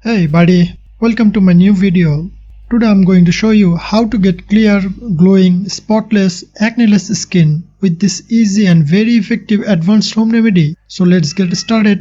Hey buddy, welcome to my new video. Today I'm going to show you how to get clear, glowing, spotless, acne-less skin with this easy and very effective advanced home remedy. So let's get started.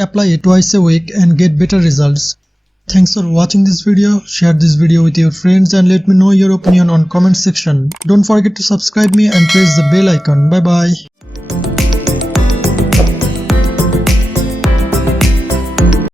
Apply it twice a week and get better results. Thanks for watching this video. Share this video with your friends and let me know your opinion on comment section. Don't forget to subscribe me and press the bell icon. Bye bye.